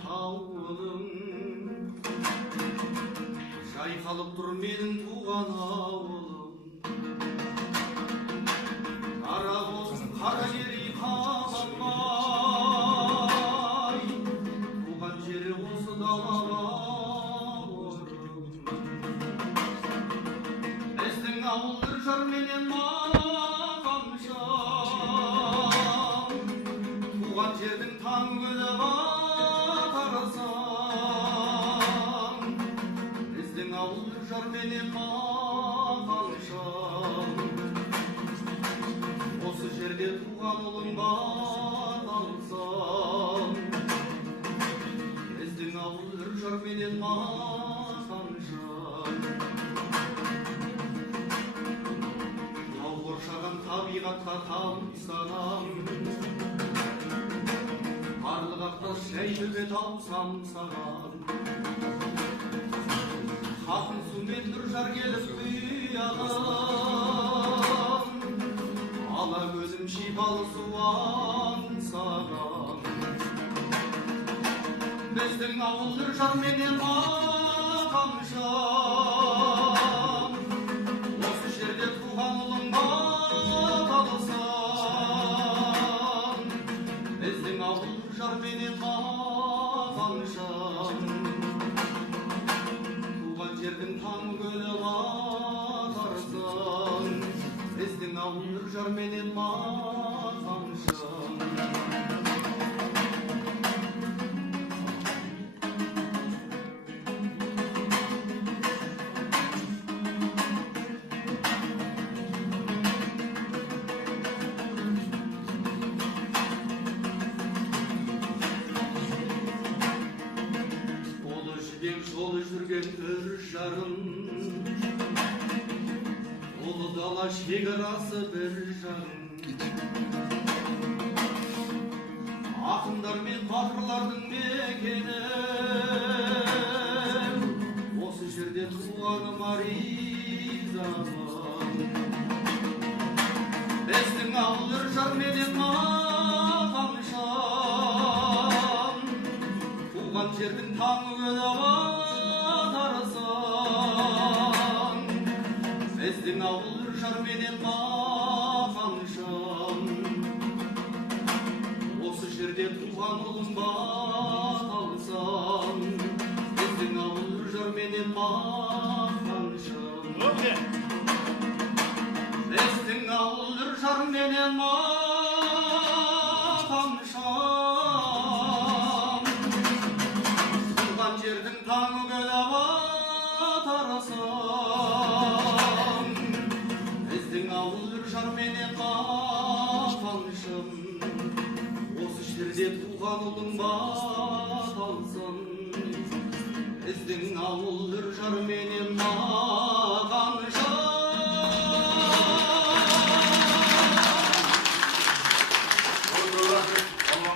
тауының жайқалып тұр менің туған ауылым. Қара болсын қара керей қабанбай, туған жері осы дала бауырым. Біздің ауыл үржар менен мақаншам, туған жердің таң күні қарасам. Біздің ауыл үржар менен мақаншам, осы жерде туған ұлың бар алсам. Біздің ауыл үржар менен мақаншам, тау қоршаған табиғатқа тамсанам. Барлық ақтас жай төбе таусам саған. Хақын сумен үржар келіп құяған, ала көзім шипалы суан саған. Біздің ауыл үржар менен мақаншам, осы жерде туған ұлың баталсам. Біздің ауыл үржар менен мақаншам, туған жердің таң гүлі батарсам. Біздің ауыл үржар менен мақаншам. Олы жібек жолы жүрген үржарым, ұлы дала шекарасы бір жарым. Ақындар мен батырлардың мекені, осы жерде туғаным аризамын. Біздің ауыл үржар менен мақаншам, туған жердің таңы күні батарсам. Біздің ауыл үржар менен мақаншам, осы жерде туған ұлым баталсам. Біздің ауыл үржар менен мақаншам. Біздің ауыл үржар менен мақаншам, туған жердің таңы күні батарсам. Біздің ауыл үржар менен мақаншам, осы жерде туған ұлың баталсам. Біздің ауыл үржар менен мақаншам.